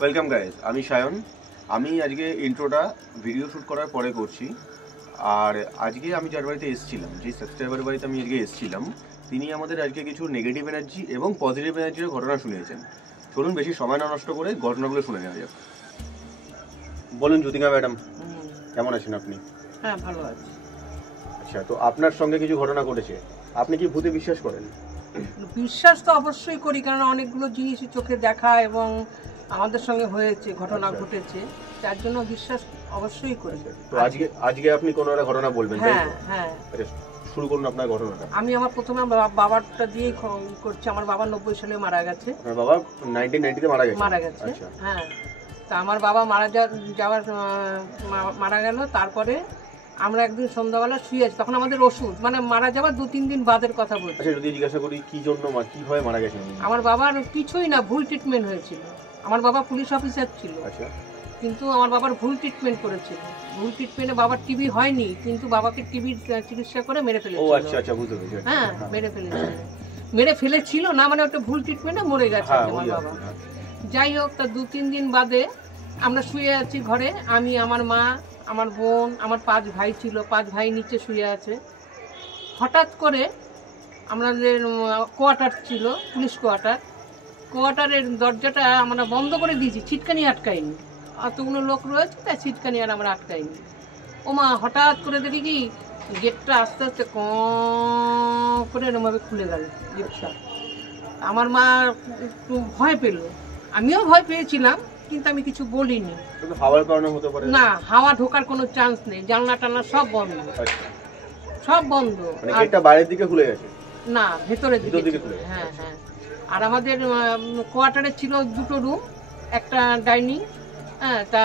Welcome guys, আমি সায়ন। আমি আজকে ইন্ট্রোটা ভিডিও শ্যুট করার পরে করছি। আর আজকে আমি যার বাড়িতে এসেছিলাম, যে সাবস্ক্রাইবার বাড়িতে আমি আজকে এসেছিলাম, তিনি আমাদের আজকে কিছু নেগেটিভ এনার্জি এবং পজিটিভ এনার্জির ঘটনা শুনিয়েছেন। চলুন বেশি সময় না নষ্ট করে ঘটনাগুলো শুনে নেওয়া যাক। বলুন জ্যোতিকা ম্যাডাম, কেমন আছেন আপনি? হ্যাঁ, ভালো আছি। আচ্ছা, তো আপনার সঙ্গে কিছু ঘটনা ঘটেছে, আপনি কি ভূতে বিশ্বাস করেন? বিশ্বাস তো অবশ্যই করি, কারণ অনেকগুলো জিনিসই চোখে দেখা এবং আমাদের সঙ্গে হয়েছে, ঘটনা ঘটেছে, তার জন্য বিশ্বাস অবশ্যই করি। তো আজকে আপনি কোনো একটা ঘটনা বলবেন, তাই তো? হ্যাঁ। শুরু করুন আপনার ঘটনাটা। আমি আমার প্রথমে বাবারটা দিয়েই করছি। আমার বাবা 90 সালে মারা গেছে। আপনার বাবা 1990-তে মারা গেছে? আচ্ছা। হ্যাঁ, তা আমার বাবা মারা গেল। তারপরে আমরা একদিন সন্ধ্যাবেলা শুয়ে আছি, তখন আমাদের ওষুধ মানে মারা যাওয়ার 2-3 দিন বাদের কথা বলছি। আচ্ছা, যদি জিজ্ঞাসা করি কি জন্য কিভাবে মারা গেছেন? আমার বাবার কিছুই না, ভুল ট্রিটমেন্ট হয়েছিল। আমার বাবা পুলিশ অফিসার ছিল। আচ্ছা। কিন্তু আমার বাবার ভুল ট্রিটমেন্ট করেছিল। ভুল ট্রিটমেন্টে বাবার টিবি হয়নি, কিন্তু বাবাকে টিবির চিকিৎসা করে মেরে ফেলেছিল। ও আচ্ছা আচ্ছা, বুঝতে পেরেছি। হ্যাঁ, মেরে ফেলেছিল না, মানে ওটা ভুল ট্রিটমেন্টে মরে গেছে আমার বাবা। যাই হোক, তা 2-3 দিন বাদে আমরা শুয়ে আছি ঘরে, আমি, আমার মা, আমার বোন, আমার 5 ভাই ছিল। 5 ভাই নিচে শুয়ে আছে। হঠাৎ করে আমাদের কোয়ার্টার ছিল, পুলিশ কোয়ার্টারের দরজাটা আমরা বন্ধ করে দিয়েছি, ছিটকানি আটকাইনি। অতগুলো লোক রয়েছে, তাই ছিটকানি আর আমরা আটকাইনি। ওমা, হঠাৎ করে দেখি কি গেটটা আস্তে আস্তে করে এরমভাবে খুলে গেল গেটটা। আমার মা একটু ভয় পেল, আমিও ভয় পেয়েছিলাম, কিন্তু আমি কিছু বলিনি। হাওয়ার কারণে হতে পারে না, হাওয়া ঢোকার কোনো চান্স নেই, জানলা টানলা সব বন্ধ। সব বন্ধ। মানে গেটটা বাইরের দিকে খুলে গেছে? না, ভেতরের দিকে খুলে। হ্যাঁ হ্যাঁ। আর আমাদের কোয়ার্টারে ছিল 2টো রুম, একটা ডাইনিং। হ্যাঁ, তা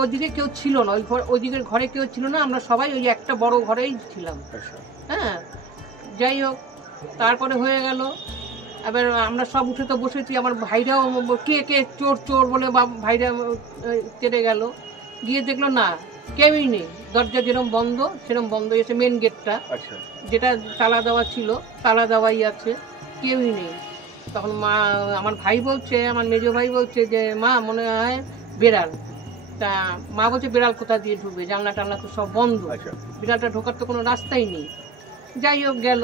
ওইদিকে কেউ ছিল না, ওইদিকের ঘরে কেউ ছিল না, আমরা সবাই ওই একটা বড় ঘরেই ছিলাম। হ্যাঁ, যাই হোক, তারপরে হয়ে গেল। এবার আমরা সব উঠে তো বসেছি, আমার ভাইরাও কে চোর চোর বলে ভাইরা তেড়ে গেল। গিয়ে দেখলো না, কেউই নেই। দরজা যেরকম বন্ধ সেরকম বন্ধ। এসে মেন গেটটা যেটা তালা দেওয়া ছিল, তালা দেওয়াই আছে, কেউই নেই। তখন মা, আমার ভাই বলছে, আমার মেজো ভাই বলছে যে মা, মনে হয় বেড়াল। তা মা বলছে বেড়াল কোথা দিয়ে ঢুকবে, জানলা টানলা তো সব বন্ধ, বিড়ালটা ঢোকার তো কোনো রাস্তাই নেই। যাই হোক, গেল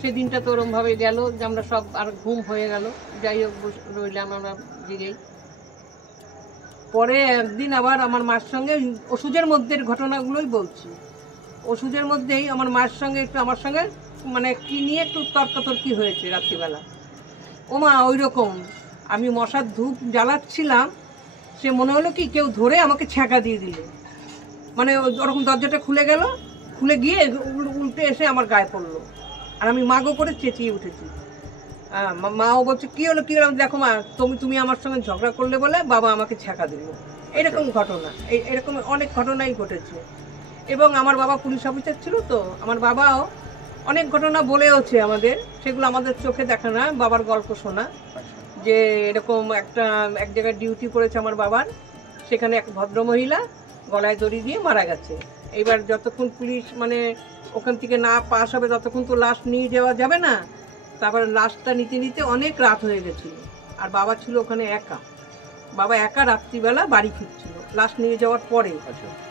সেদিনটা তো ওরমভাবে গেল যে আমরা সব, আর ঘুম হয়ে গেল। যাই হোক, রইলাম আমরা জেগেই। পরে একদিন আবার আমার মার সঙ্গে ওষুধের মধ্যে ঘটনাগুলোই বলছি। ওষুধের মধ্যেই আমার মার সঙ্গে একটু, আমার সঙ্গে মানে কি নিয়ে একটু তর্কাতর্কি হয়েছে রাত্রিবেলা। ওমা, ওই রকম আমি মশার ধূপ জ্বালাচ্ছিলাম, সে মনে হলো কি কেউ ধরে আমাকে ছ্যাঁকা দিয়ে দিল। মানে ওরকম দরজাটা খুলে গেল, খুলে গিয়ে উল্টে এসে আমার গায়ে পড়লো। আর আমি মাগো করে চেঁচিয়ে উঠেছি। মাও বলছে কি হলো, দেখো মা, তুমি আমার সঙ্গে ঝগড়া করলে বলে বাবা আমাকে ছ্যাঁকা দিল। এরকম ঘটনা, এরকম অনেক ঘটনাই ঘটেছে। এবং আমার বাবা পুলিশ অফিসার ছিল, তো আমার বাবাও অনেক ঘটনা বলেওছে আমাদের, সেগুলো আমাদের চোখে দেখা না, বাবার গল্প শোনা। যে এরকম এক জায়গায় ডিউটি করেছে আমার বাবার, সেখানে এক ভদ্রমহিলা গলায় দড়ি দিয়ে মারা গেছে। এইবার যতক্ষণ পুলিশ মানে ওখান থেকে না পাস হবে, ততক্ষণ তো লাশ নিয়ে যাওয়া যাবে না। তারপরে লাশটা নিতে নিতে অনেক রাত হয়ে গেছিল, আর বাবা ছিল ওখানে একা। বাবা একা রাত্রিবেলা বাড়ি ফিরছিল লাশ নিয়ে যাওয়ার পরে।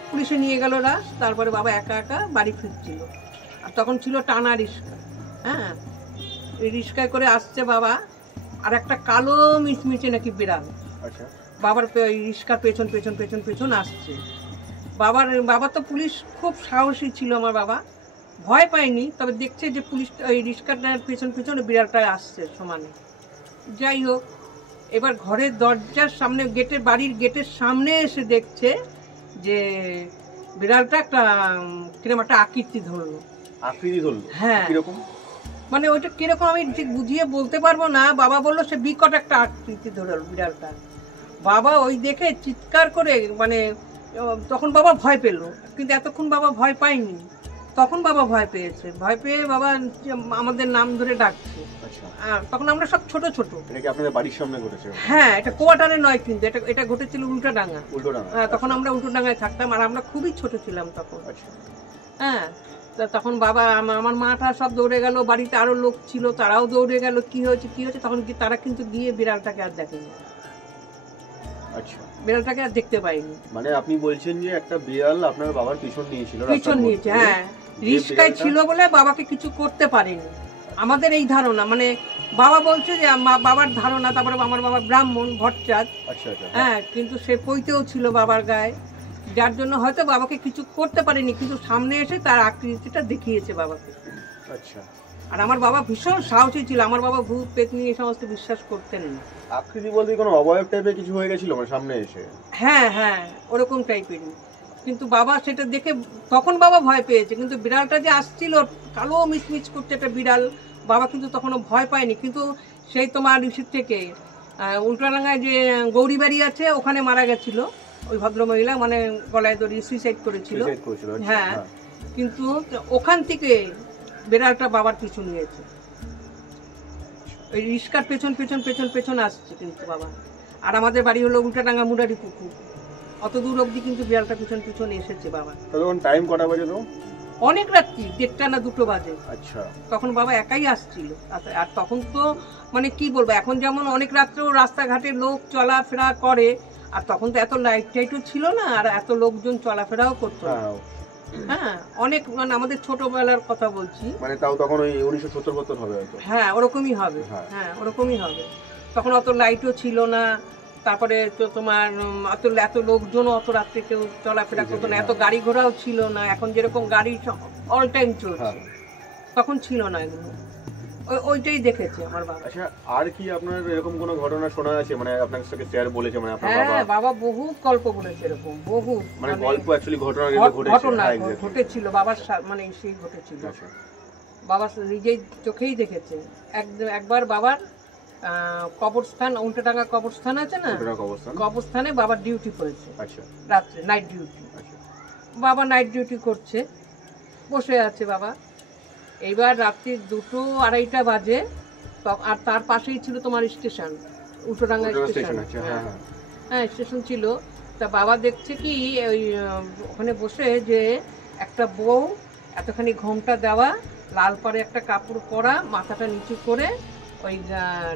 পুলিশে নিয়ে গেল লাশ, তারপরে বাবা একা একা বাড়ি ফিরছিল। আর তখন ছিল টানা রিক্সা। হ্যাঁ, এই রিক্সায় করে আসছে বাবা, আর একটা কালো মিচমিচে নাকি বিড়াল বাবার রিক্সার পেছন পেছন পেছন পেছন আসছে। বাবা তো পুলিশ, খুব সাহসী ছিল আমার বাবা, ভয় পায়নি, তবে দেখছে যে পুলিশ ওই রিক্সাটার পেছন পেছনে বিড়ালটা আসছে সমানে। যাই হোক, এবার ঘরের দরজার সামনে, বাড়ির গেটের সামনে এসে দেখছে যে বিড়ালটা কিরকম একটা আকৃতি ধরলো। হ্যাঁ, মানে ওইটা কিরকম আমি ঠিক বুঝিয়ে বলতে পারবো না। বাবা বললো সে বিকট একটা আকৃতি ধরলো বিড়ালটা। বাবা ওই দেখে চিৎকার করে, মানে তখন বাবা ভয় পেল, কিন্তু এতক্ষণ বাবা ভয় পায়নি। তখন বাবা ভয় পেয়েছে, ভয় পেয়ে বাবা আমাদের নাম ধরে ডাকছে। তখন আমরা সব ছোট ছোট। আপনাদের বাড়ির সামনে ঘটেছে? হ্যাঁ, এটা কোয়ার্টারে নয়, কিন্তু এটা ঘটেছিল উল্টোডাঙ্গা। তখন আমরা উল্টোডাঙ্গায় থাকতাম, আর আমরা খুবই ছোট ছিলাম তখন। হ্যাঁ, তখন বাবা, আমার মাটা সব দৌড়ে গেল, বাড়িতে আরো লোক ছিল তারাও দৌড়ে গেল, কি হয়েছে তখন তারা কিন্তু গিয়ে বিড়ালটাকে আর দেখেনি। আচ্ছা, বিড়ালটাকে আর দেখতে পাইনি। মানে আপনি বলছেন যে একটা বিড়াল আপনার বাবার পিছন নিয়েছিল, পিছন নিয়েছে, হ্যাঁ, রিস্কায় ছিল বলে বাবাকে কিছু করতে পারেনি, আমাদের এই ধারণা। মানে বাবা বলছে যে বাবার ধারণা, তারপরে আমার বাবা ব্রাহ্মণ ভট্টাচ, আচ্ছা আচ্ছা, হ্যাঁ, কিন্তু সে পৈতেও ছিল বাবার গায়ে, যার জন্য হয়তো বাবাকে কিছু করতে পারেনি, কিন্তু সামনে এসে তার আকৃতিটা দেখিয়েছে বাবাকে। আচ্ছা, আর আমার বাবা ভীষণ সাহসী ছিল, আমার বাবা ভূত পেতনি এই সমস্ত বিশ্বাস করতেন না। আকৃতি বলতে কোনো অবয়ব টাইপের কিছু হয়ে গেছিল মানে সামনে এসে? হ্যাঁ হ্যাঁ, ওরকম টাইপেরই, কিন্তু বাবা সেটা দেখে তখন বাবা ভয় পেয়েছে, কিন্তু বিড়ালটা যে আসছিল কালো মিচমিচ করছে একটা বিড়াল, বাবা কিন্তু তখনও ভয় পায়নি। কিন্তু সেই তোমার ঋষির থেকে উল্টাডাঙ্গায় যে গৌরীবাড়ি আছে ওখানে মারা গেছিল ওই ভদ্রমহিলা, মানে গলায় দড়ি সুইসাইড করেছিল, হ্যাঁ, কিন্তু ওখান থেকে বিড়ালটা বাবার পিছু নিয়েছে, ওই রিস্কার পেছন পেছন পেছন পেছন আসছে কিন্তু বাবা। আর আমাদের বাড়ি হলো উল্টাডাঙ্গা মুরারি পুকুর, অত দূর অবধি কিন্তু বিড়ালটা পিছন পিছন এসেছে বাবা। তখন টাইম কটা বাজে? তো অনেক রাত্রি, 1টা না 2টো বাজে। আচ্ছা, তখন বাবা একাই আসছিল। আর তখন তো মানে কি বলবো, এখন যেমন অনেক রাত্রেও রাস্তাঘাটে লোক চলাফেরা করে, আর তখন তো এত লাইট টাইটও ছিল না, আর এত লোকজন চলাফেরাও করতো না। হ্যাঁ, অনেক, মানে আমাদের ছোটবেলার কথা বলছি, মানে তাও তখন ওই 1970 হবে হয়তো। হ্যাঁ, ওরকমই হবে, হ্যাঁ ওরকমই হবে। তখন অত লাইটও ছিল না, তারপরে তো তোমার এত লোকজন অত রাত্রে কেউ চলাফেরা করতো না, এত গাড়ি ঘোড়াও ছিল না, এখন যেরকম গাড়ি অল টাইম চলছে, তখন ছিল না এগুলো। ওইটাই দেখেছে আমার বাবা। আচ্ছা, আর কি আপনার এরকম কোনো ঘটনা শোনা আছে, মানে আপনার সাথে শেয়ার বলেছে, মানে আপনার বাবা? হ্যাঁ, বাবা বহু গল্প বলেছে এরকম, বহু, মানে গল্প অ্যাকচুয়ালি ঘটনা ঘটেছিল বাবার, মানে সেই ঘটেছিল, বাবা নিজেই চোখেই দেখেছে। একবার বাবার কবরস্থান, উল্টাডাঙ্গা কবরস্থান আছে না, কবরস্থানে বাবার ডিউটি করেছে, রাত্রে নাইট ডিউটি। বাবা নাইট ডিউটি করছে, বসে আছে বাবা, এইবার রাত্রি 2-2:30 বাজে, আর তার পাশেই ছিল তোমার স্টেশন, উল্টাডাঙ্গা স্টেশন, হ্যাঁ স্টেশন ছিল। তা বাবা দেখছে কি ওই ওখানে বসে যে একটা বউ এতখানি ঘোমটা দেওয়া, লাল পাড়ে একটা কাপড় পরা, মাথাটা নিচু করে ওই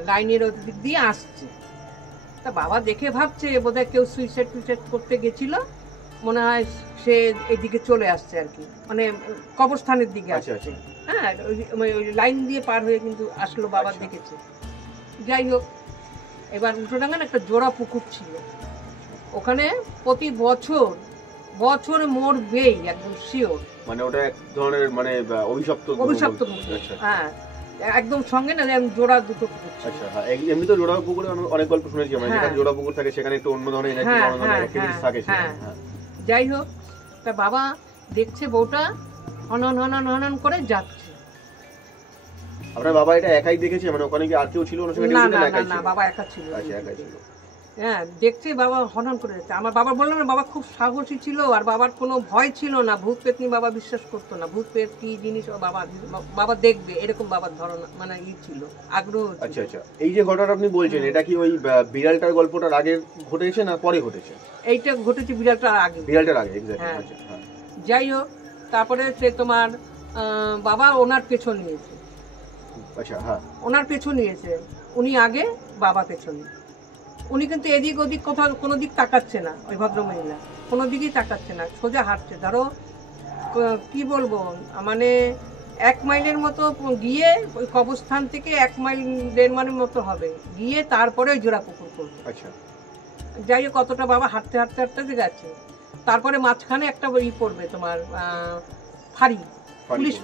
লাইনের দিক দিয়ে আসছে। তা বাবা দেখে ভাবছে বোধহয় কেউ সুইসাইড করতে গেছিল, মনে হয় সে এইদিকে চলে আসছে আর কি, মানে কবরস্থানের দিকে আসছে। হ্যাঁ, ওই লাইন দিয়ে পার হয়ে কিন্তু আসলো, বাবা দেখেছে। যাই হোক, এবার উল্টোডাঙ্গায় একটা জোড়া পুকুর ছিল, ওখানে প্রতি বছর মরবেই, একদম শিওর, মানে ওটা এক ধরনের মানে অভিশপ্ত পুকুর। হ্যাঁ, একদম সঙ্গে না জোড়া দুটো পুকুর। আচ্ছা, হ্যাঁ, এমনি তো জোড়া পুকুরে অনেক গল্প শুনেছি, মানে যেখানে জোড়া পুকুর থাকে সেখানে একটু অন্য ধরনের এনার্জি, অন্য ধরনের অ্যাক্টিভিটিস থাকে। যাই হোক, তা বাবা দেখছে বউটা হনন হনন হনন করে যাচ্ছে। আপনার বাবা এটা একাই দেখেছে, মানে ওখানে কি আর কেউ ছিল? না, বাবা একা ছিল। আচ্ছা, একাই ছিল। হ্যাঁ, দেখছে বাবা হনন করে যাচ্ছে। আমার বাবা বললাম না, বাবা খুব সাহসী ছিল, আর বাবার কোনো ভয় ছিল না, ভূত পেতনি বাবা বিশ্বাস করতো না, ভূত পেত কি জিনিস বাবা দেখবে, এরকম বাবার ধারণা, মানে ছিল, আগ্রহ। আচ্ছা আচ্ছা, এই যে ঘটনা আপনি বলছেন, এটা কি ওই বিড়ালটার গল্পটার আগে ঘটেছে না পরে ঘটেছে? এইটা ঘটেছে বিড়ালটার আগে। এক্স্যাক্টলি। যাই হোক, তারপরে সে তোমার বাবা ওনার পেছন নিয়েছে। আচ্ছা, হ্যাঁ, ওনার পেছন নিয়েছে, উনি আগে, বাবা পেছনে। উনি কিন্তু এদিক ওদিক কোথাও কোনো দিক তাকাচ্ছে না, ওই ভদ্রমহিলা কোনো দিকেই তাকাচ্ছে না, সোজা হাঁটছে। ধরো কি বলবো, মানে 1 মাইলের মতো গিয়ে, ওই কবরস্থান থেকে 1 মাইল 1.5 মাইলের মতো হবে গিয়ে, তারপরে ওই জোড়া পুকুর করবে। আচ্ছা, যাই হোক, কতটা বাবা হাঁটতে হাঁটতে হাঁটতে গেছে, তারপরে মাঝখানে একটা পড়বে তোমার ফাঁড়ি, পুলিশ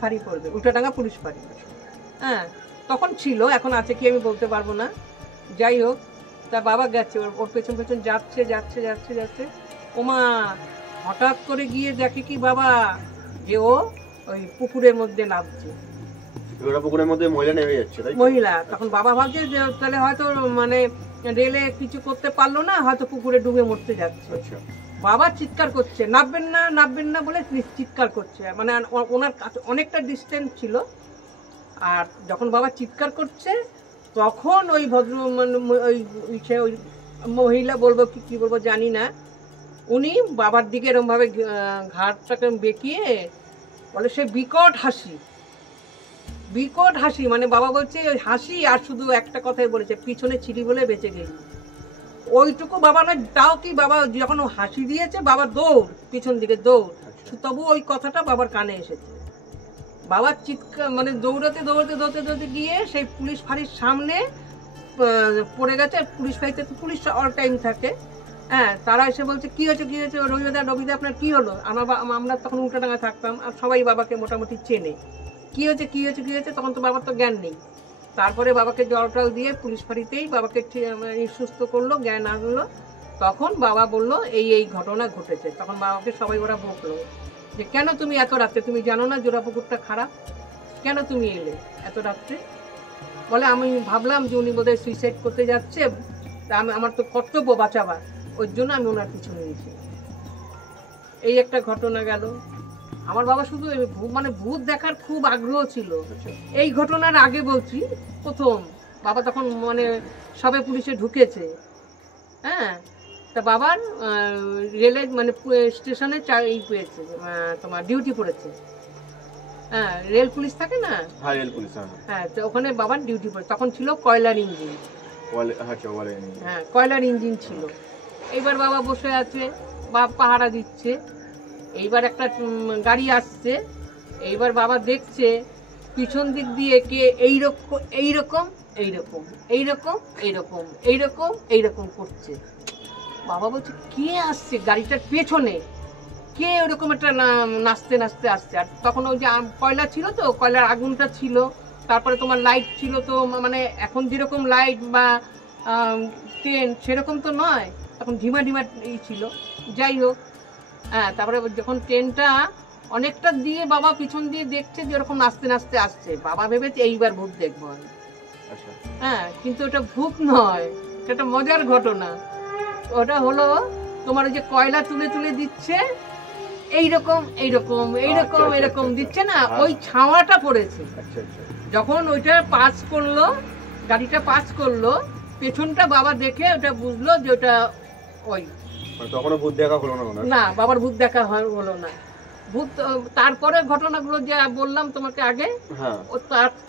ফাঁড়ি পড়বে, উল্টাডাঙ্গা পুলিশ ফাঁড়ি। হ্যাঁ, তখন ছিল, এখন আছে কি আমি বলতে পারবো না। যাই হোক, তা বাবা গেছে, ওর পেছন পেছন যাচ্ছে যাচ্ছে যাচ্ছে যাচ্ছে, ওমা হঠাৎ করে গিয়ে দেখে কি বাবা, যে ও ওই পুকুরের মধ্যে নামছে, পুকুরের মধ্যে মহিলা নেমে যাচ্ছে। মহিলা তখন বাবা ভাবছে যে তাহলে হয়তো মানে রেলে কিছু করতে পারলো না, হয়তো পুকুরে ডুবে মরতে যাচ্ছে। বাবা চিৎকার করছে, নামবেন না নামবেন না বলে চিৎকার করছে, মানে ওনার কাছে অনেকটা ডিস্টেন্স ছিল। আর যখন বাবা চিৎকার করছে, তখন ওই ভদ্র ওই মহিলা, বলবো কি বলবো জানি না, উনি বাবার দিকে এরকম ভাবে ঘাটটাকে বেঁকিয়ে বলে, সে বিকট হাসি, মানে বাবা বলছে ওই হাসি, আর শুধু একটা কথাই বলেছে, পিছনে ছিলি বলে বেঁচে গেলি। ওইটুকু বাবা না, তাও কি বাবা যখন ও হাসি দিয়েছে বাবা দৌড়, পিছন দিকে দৌড়, তবু ওই কথাটা বাবার কানে এসেছে। বাবার চিৎকার মানে দৌড়াতে দৌড়াতে দৌড়তে দৌড়তে গিয়ে সেই পুলিশ ফাঁড়ির সামনে পড়ে গেছে। পুলিশ ফাঁড়িতে তো পুলিশ অল টাইম থাকে, হ্যাঁ। তারা এসে বলছে কি হয়েছে কি হয়েছে, রবিদা আপনার কি হলো? আমরা তখন উল্টাডাঙ্গা থাকতাম, আর সবাই বাবাকে মোটামুটি চেনে। কি হয়েছে কি হয়েছে কি হয়েছে, তখন তো বাবার তো জ্ঞান নেই। তারপরে বাবাকে জল টল দিয়ে পুলিশ ফাঁড়িতেই বাবাকে সুস্থ করলো, জ্ঞান আনলো। তখন বাবা বলল এই ঘটনা ঘটেছে। তখন বাবাকে সবাই ওরা বকলো যে কেন তুমি এত রাত্রে, তুমি জানো না জোড়াপুকুরটা খারাপ, কেন তুমি এলে এত রাত্রে? বলে আমি ভাবলাম যে উনি বোধহয় সুইসাইড করতে যাচ্ছে, আমার তো কর্তব্য বাঁচাবার, ওই জন্য আমি ওনার পিছু নিয়েছি। এই একটা ঘটনা গেল। আমার বাবা শুধু মানে ভূত দেখার খুব আগ্রহ ছিল। এই ঘটনার আগে বলছি, প্রথম বাবা তখন মানে সবে পুলিশে ঢুকেছে, হ্যাঁ। তা বাবার রেলের মানে স্টেশনে এই পেয়েছে, তোমার ডিউটি পড়েছে, হ্যাঁ। রেল পুলিশ থাকে না, হ্যাঁ। তো ওখানে বাবার ডিউটি পড়ে, তখন ছিল কয়লার ইঞ্জিন, হ্যাঁ, কয়লার ইঞ্জিন ছিল। এইবার বাবা বসে আছে, বাবা পাহারা দিচ্ছে। এইবার একটা গাড়ি আসছে, এইবার বাবা দেখছে পিছন দিক দিয়ে কে এইরকম এইরকম এইরকম এইরকম এইরকম এইরকম এইরকম করছে। বাবা বলছে কে আসছে গাড়িটার পেছনে, কে ওরকম একটা নাচতে নাচতে আসছে। আর তখন ওই যে কয়লা ছিল, তো কয়লার আগুনটা ছিল, তারপরে তোমার লাইট ছিল, তো মানে এখন যেরকম লাইট বা ট্রেন সেরকম তো নয়, তখন ঝিমা ঝিমা ছিল। যাই হোক, হ্যাঁ। তারপরে যখন ট্রেনটা অনেকটা দিয়ে বাবা পিছন দিয়ে দেখছে যে ওরকম নাচতে নাচতে আসছে, বাবা ভেবেছে এইবার ভূত দেখবো আমি, হ্যাঁ। কিন্তু ওটা ভূত নয়, এটা মজার ঘটনা। ওটা হলো তোমার ওই যে কয়লা তুলে তুলে দিচ্ছে, এইরকম এইরকম এইরকম এরকম দিচ্ছে না, ওই ছাওয়াটা পড়েছে। যখন ওইটা পাস করলো, গাড়িটা পাস করলো, পেছনটা বাবা দেখে ওটা বুঝলো যে ওটা ওই। তখনও ভূত দেখা হলো না, বাবার ভূত দেখা হলো না। ভূত তারপরে ঘটনাগুলো যা বললাম তোমাকে আগে,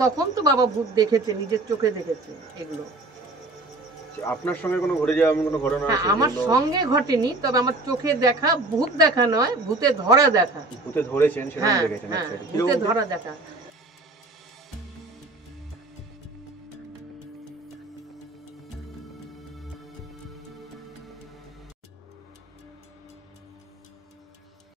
তখন তো বাবা ভূত দেখেছে, নিজের চোখে দেখেছে এগুলো। আপনার সঙ্গে কোনো ঘটে যাওয়া কোনো ঘটনা আছে? আমার সঙ্গে ঘটেনি, তবে আমার চোখে দেখা, ভূত দেখা নয়, ভূতে ধরা দেখা। ভূতে ধরেছেন সেটা দেখেছেন? হ্যাঁ, ভূতে ধরা দেখা।